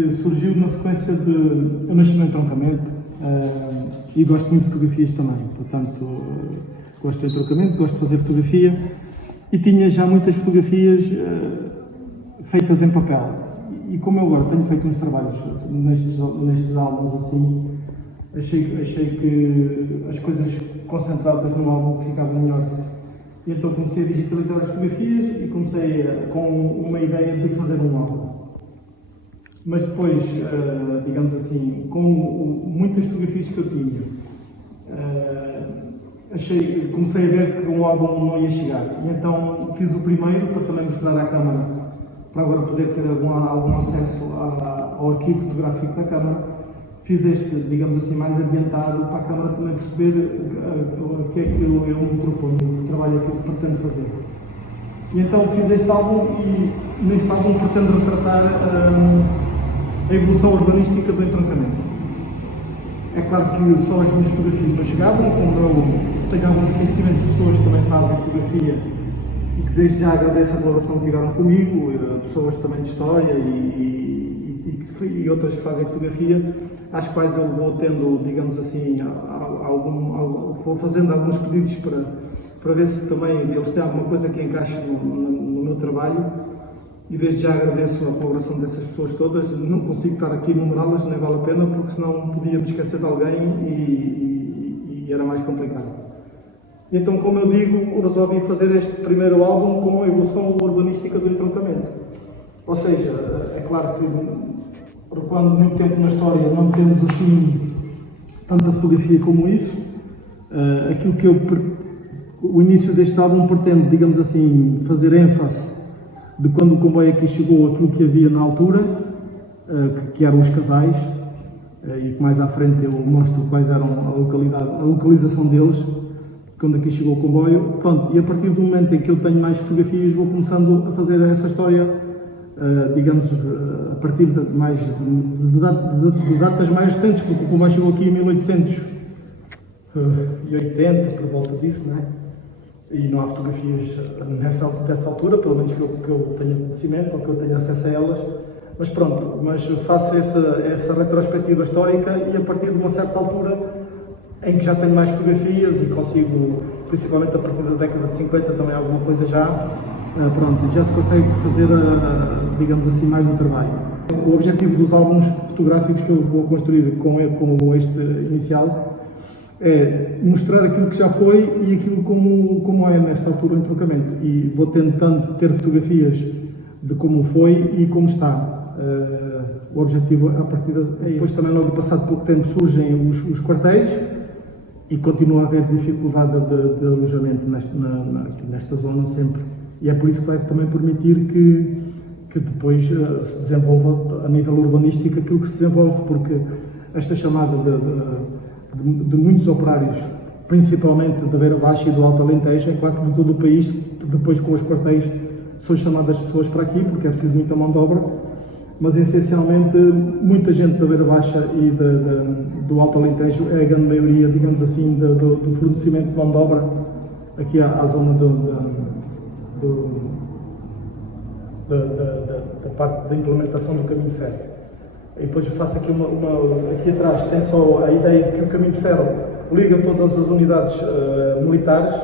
porque surgiu na sequência de... Eu nasci no entroncamento e gosto muito de fotografias também, portanto, gosto de entroncamento, gosto de fazer fotografia e tinha já muitas fotografias feitas em papel. E como eu agora tenho feito uns trabalhos nestes álbuns assim, achei que as coisas concentradas no álbum ficavam melhor. E então comecei a digitalizar as fotografias e comecei com uma ideia de fazer um álbum. Mas depois, digamos assim, com muitas fotografias que eu tinha, comecei a ver que um álbum não ia chegar. E então fiz o primeiro para também mostrar à Câmara, para agora poder ter algum acesso ao arquivo fotográfico da Câmara. Fiz este, digamos assim, mais ambientado para a Câmara também perceber o que é que eu me proponho, o trabalho que eu pretendo fazer. E então fiz este álbum e neste álbum pretendo retratar a evolução urbanística do entroncamento. É claro que só as minhas fotografias não chegavam, como eu tenho alguns conhecimentos de pessoas que também fazem fotografia e que desde já agradeço a colaboração que tiveram comigo, pessoas também de história e outras que fazem fotografia, às quais eu vou tendo, digamos assim, vou fazendo alguns pedidos para ver se também eles têm alguma coisa que encaixe no meu trabalho. E desde já agradeço a colaboração dessas pessoas todas. Não consigo estar aqui a enumerá-las, nem vale a pena, porque senão podia me esquecer de alguém e era mais complicado. Então, como eu digo, resolvi fazer este primeiro álbum com a evolução urbanística do entroncamento. Ou seja, é claro que, recuando muito tempo na história, não temos assim tanta fotografia como isso. Aquilo que o início deste álbum pretende, digamos assim, fazer ênfase de quando o comboio aqui chegou, aquilo que havia na altura, que eram os casais, e que mais à frente eu mostro quais eram a localização deles, quando aqui chegou o comboio. Pronto, e a partir do momento em que eu tenho mais fotografias, vou começando a fazer essa história, digamos, a partir de datas mais recentes, porque o comboio chegou aqui em 1880, por volta disso, não é? E não há fotografias dessa altura, pelo menos que eu tenha conhecimento, ou que eu tenha acesso a elas. Mas pronto, faço essa retrospectiva histórica e a partir de uma certa altura em que já tenho mais fotografias e consigo, principalmente a partir da década de 50, também alguma coisa já se consegue fazer, digamos assim, mais um trabalho. O objetivo dos álbuns fotográficos que eu vou construir com este inicial é mostrar aquilo que já foi e aquilo como é nesta altura o entroncamento. E vou tentando ter fotografias de como foi e como está. O objetivo a partir daí. Depois também, logo passado pouco tempo, surgem os quartéis e continua a haver dificuldade de alojamento nesta zona sempre. E é por isso que vai também permitir que depois se desenvolva a nível urbanístico aquilo que se desenvolve, porque esta chamada de muitos operários, principalmente da Beira Baixa e do Alto Alentejo, é claro que de todo o país, depois com os quartéis, são chamadas pessoas para aqui, porque é preciso muita mão de obra, mas essencialmente muita gente da Beira Baixa e do Alto Alentejo é a grande maioria, digamos assim, do fornecimento de mão de obra aqui à zona da parte da implementação do caminho de ferro. E depois eu faço aqui aqui atrás tem só a ideia de que o caminho de ferro liga todas as unidades militares,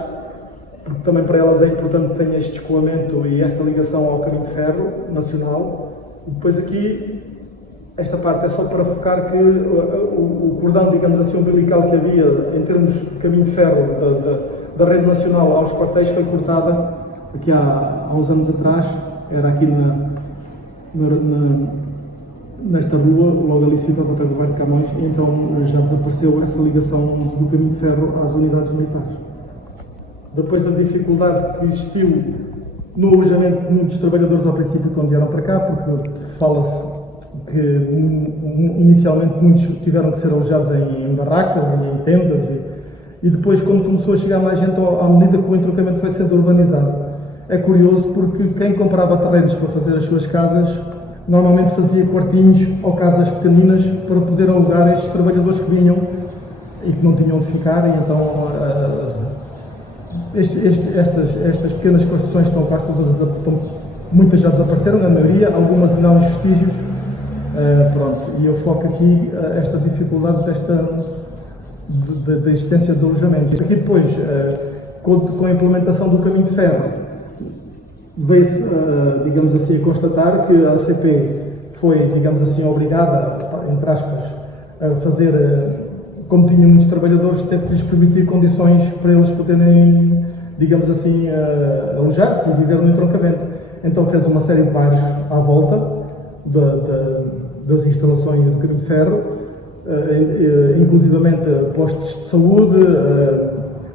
porque também para elas é importante que tenha este escoamento e esta ligação ao caminho de ferro nacional. E depois aqui, esta parte é só para focar que o cordão, digamos assim, umbilical que havia em termos de caminho de ferro da rede nacional aos quartéis foi cortada aqui há uns anos atrás. Era aqui nesta rua, logo ali situada até Roberto Camões, e então já desapareceu essa ligação do caminho de ferro às unidades militares. Depois da dificuldade que existiu no alojamento de muitos trabalhadores ao princípio quando vieram para cá, porque fala-se que inicialmente muitos tiveram que ser alojados em barracas e em tendas, e depois, quando começou a chegar mais gente, à medida que o entroncamento foi sendo urbanizado. É curioso porque quem comprava terrenos para fazer as suas casas normalmente fazia quartinhos ou casas pequeninas para poder alugar estes trabalhadores que vinham e que não tinham onde ficar, e então estas pequenas construções estão quase todas, muitas já desapareceram, na maioria, algumas ainda há uns vestígios, Pronto, e eu foco aqui esta dificuldade da existência de alojamento. Aqui depois, com a implementação do caminho de ferro, veio-se, digamos assim, a constatar que a ACP foi, digamos assim, obrigada, entre aspas, a fazer, como tinha muitos trabalhadores, teve que lhes permitir condições para eles poderem, digamos assim, alojar-se e viver no entroncamento. Então fez uma série de bairros à volta das instalações do caminho de ferro, inclusivamente postos de saúde,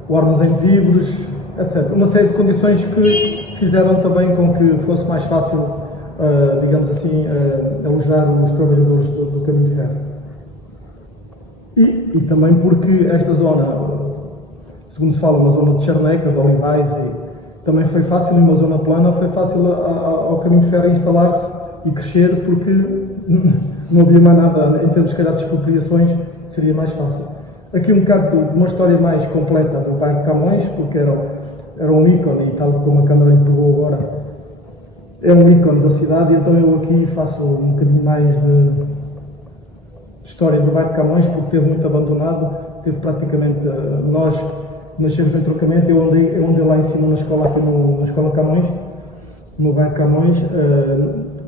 o armazém de víveres, etc. Uma série de condições que fizeram também com que fosse mais fácil, digamos assim, alojar os trabalhadores do caminho de ferro. E também porque esta zona, segundo se fala, uma zona de charneca, de olivais, também foi fácil, em uma zona plana, foi fácil ao caminho de ferro instalar-se e crescer, porque não havia mais nada, em termos, se calhar, de expropriações, seria mais fácil. Aqui um bocado de uma história mais completa do bairro de Camões, porque era um ícone, e tal como a Câmara lhe pegou agora, é um ícone da cidade, e então eu aqui faço um bocadinho mais de história do bairro de Camões, porque teve muito abandonado, teve praticamente, nós nascemos em entroncamento, eu andei lá em cima na escola, aqui na Escola Camões, no bairro de Camões.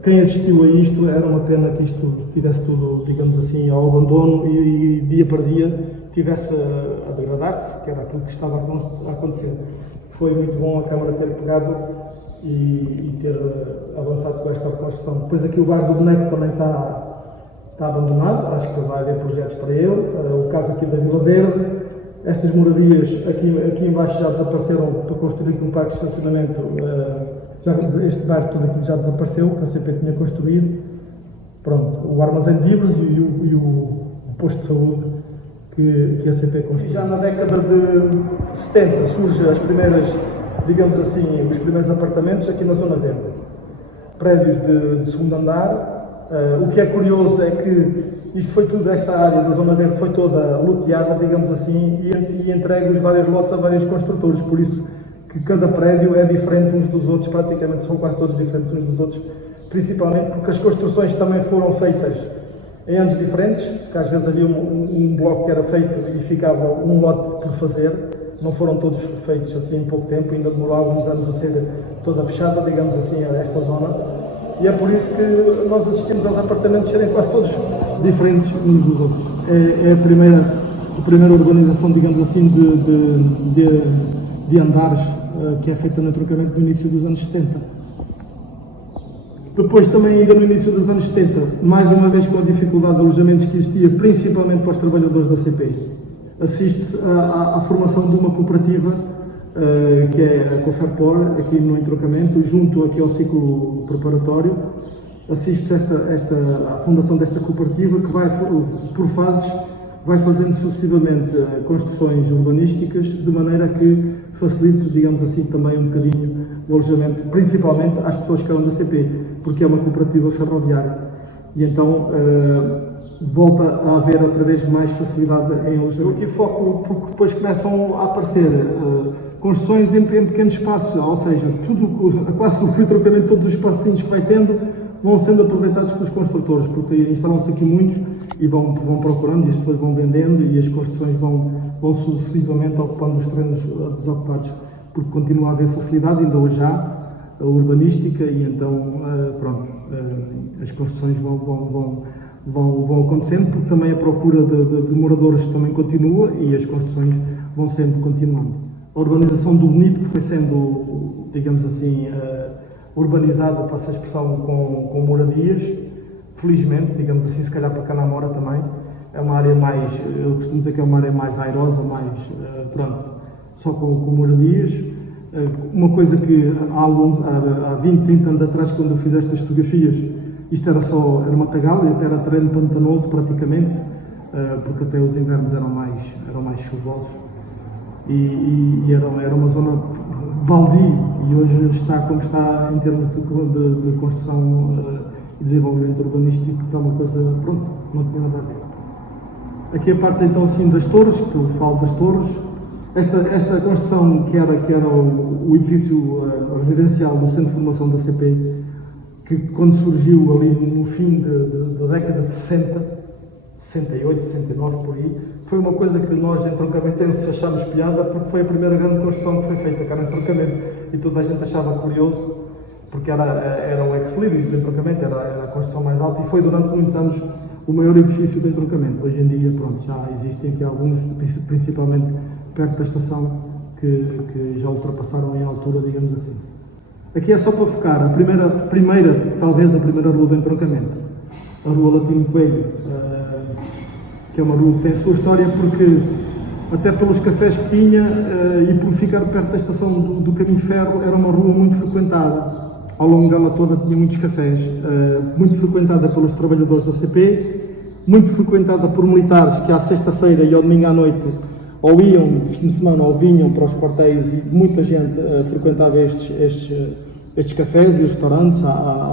Quem assistiu a isto, era uma pena que isto tivesse tudo, digamos assim, ao abandono e dia para dia tivesse a degradar-se, que era aquilo que estava a acontecer. Foi muito bom a Câmara ter pegado e ter avançado com esta reconstrução. Depois aqui o bairro do Boneco também está abandonado, acho que vai haver projetos para ele. O caso aqui da Vila Verde, estas moradias aqui embaixo já desapareceram para construir aqui um parque de estacionamento. Este bairro todo aqui já desapareceu, que a CP tinha construído. Pronto, o armazém de víveres e o posto de saúde que a CP construiu. Já na década de 70 surgem as primeiras, digamos assim, os primeiros apartamentos aqui na Zona Verde. Prédios de segundo andar. O que é curioso é que isto foi tudo, esta área da Zona Verde foi toda loteada, digamos assim, e entregue os vários lotes a vários construtores, por isso que cada prédio é diferente uns dos outros, praticamente são quase todos diferentes uns dos outros, principalmente porque as construções também foram feitas em anos diferentes, que às vezes havia um bloco que era feito e ficava um lote por fazer, não foram todos feitos assim em pouco tempo, ainda demorou alguns anos a ser toda fechada, digamos assim, a esta zona, e é por isso que nós assistimos aos apartamentos serem quase todos diferentes uns dos outros. É a primeira urbanização, digamos assim, de andares que é feita no entroncamento no início dos anos 70. Depois também, ainda no início dos anos 70, mais uma vez com a dificuldade de alojamentos que existia, principalmente para os trabalhadores da CP, assiste-se à formação de uma cooperativa, que é a Coferpor, aqui no entroncamento, junto aqui ao ciclo preparatório. Assiste-se à fundação desta cooperativa, que vai, por fases, vai fazendo sucessivamente construções urbanísticas, de maneira que facilite, digamos assim, também um bocadinho o alojamento, principalmente às pessoas que eram da CP, porque é uma cooperativa ferroviária. E então volta a haver outra vez mais facilidade em alojamento. Eu aqui foco porque depois começam a aparecer construções em pequenos espaços, ou seja, quase no entroncamento, todos os espacinhos que vai tendo vão sendo aproveitados pelos construtores, porque instalam-se aqui muitos e vão procurando, e depois vão vendendo, e as construções vão sucessivamente ocupando os terrenos desocupados, porque continua a haver facilidade, ainda hoje há a urbanística, e então, pronto, as construções vão acontecendo, porque também a procura de moradores também continua, e as construções vão sempre continuando. A urbanização do Bonito, que foi sendo, digamos assim, urbanizada, passa a expressão, com moradias, felizmente, digamos assim, se calhar para Canamora também, é uma área mais, eu costumo dizer que é uma área mais airosa, mais, pronto, só com moradias. Uma coisa que há 20, 30 anos atrás, quando eu fiz estas fotografias, isto era matagal, e até era terreno pantanoso praticamente, porque até os invernos eram mais chuvosos, e era uma zona baldio, e hoje está como está em termos de construção e desenvolvimento urbanístico, está uma coisa, pronto, não tinha nada a ver. Aqui a parte então assim das torres, que eu falo das torres. Esta construção que era o edifício residencial do Centro de Formação da CP, que quando surgiu ali no fim da década de 60, 68, 69, por aí, foi uma coisa que nós, entroncamentenses, achámos piada, porque foi a primeira grande construção que foi feita cá no entroncamento, e toda a gente achava curioso, porque era o ex-libris do entroncamento, era a construção mais alta, e foi durante muitos anos o maior edifício do entroncamento. Hoje em dia, pronto, já existem aqui alguns, principalmente perto da estação, que já ultrapassaram em altura, digamos assim. Aqui é só para focar talvez a primeira rua do entroncamento, a Rua Latino Coelho, que é uma rua que tem a sua história, porque até pelos cafés que tinha e por ficar perto da estação do Caminho de Ferro, era uma rua muito frequentada. Ao longo dela toda tinha muitos cafés, muito frequentada pelos trabalhadores da CP, muito frequentada por militares que à sexta-feira e ao domingo à noite ou iam de fim de semana ou vinham para os quartéis, e muita gente frequentava estes cafés e restaurantes,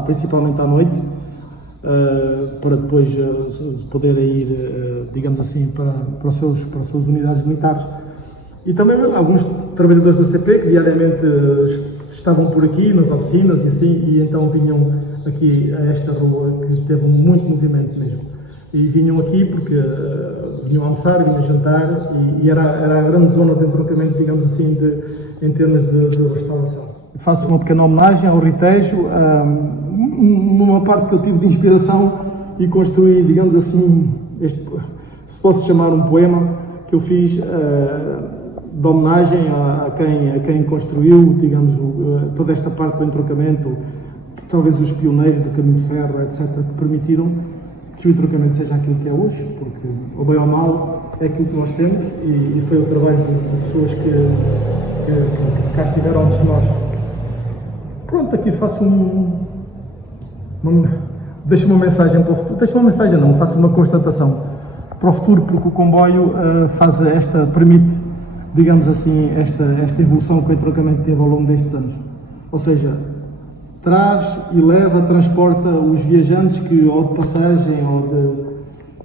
principalmente à noite, para depois poderem ir, digamos assim, para as suas unidades militares. E também alguns trabalhadores da CP que diariamente estavam por aqui, nas oficinas e assim, e então vinham aqui a esta rua, que teve muito movimento mesmo. E vinham aqui porque vinham almoçar, vinham jantar, e era a grande zona de entroncamento, digamos assim, em termos de restauração. Faço uma pequena homenagem ao Ritejo, numa parte que eu tive de inspiração e construí, digamos assim, se posso chamar um poema, que eu fiz de homenagem a quem construiu, digamos, toda esta parte do entroncamento, talvez os pioneiros do Caminho de Ferro, etc., que permitiram que o entroncamento seja aquilo que é hoje, porque, ao bem ou mal, é aquilo que nós temos, e foi o trabalho de pessoas que cá estiveram antes de nós. Pronto, aqui faço deixo uma mensagem para o futuro. Deixo uma mensagem não, faço uma constatação para o futuro, porque o comboio permite, digamos assim, esta evolução que o entroncamento teve ao longo destes anos. Ou seja, traz e transporta os viajantes que, ou de passagem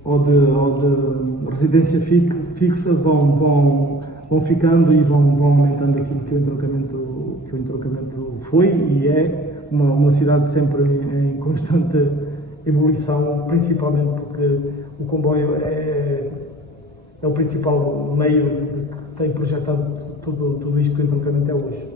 ou de residência fixa, vão ficando e vão aumentando aquilo que o entroncamento foi e é uma cidade sempre em constante evolução, principalmente porque o comboio é o principal meio que tem projetado tudo isto que o entroncamento é hoje.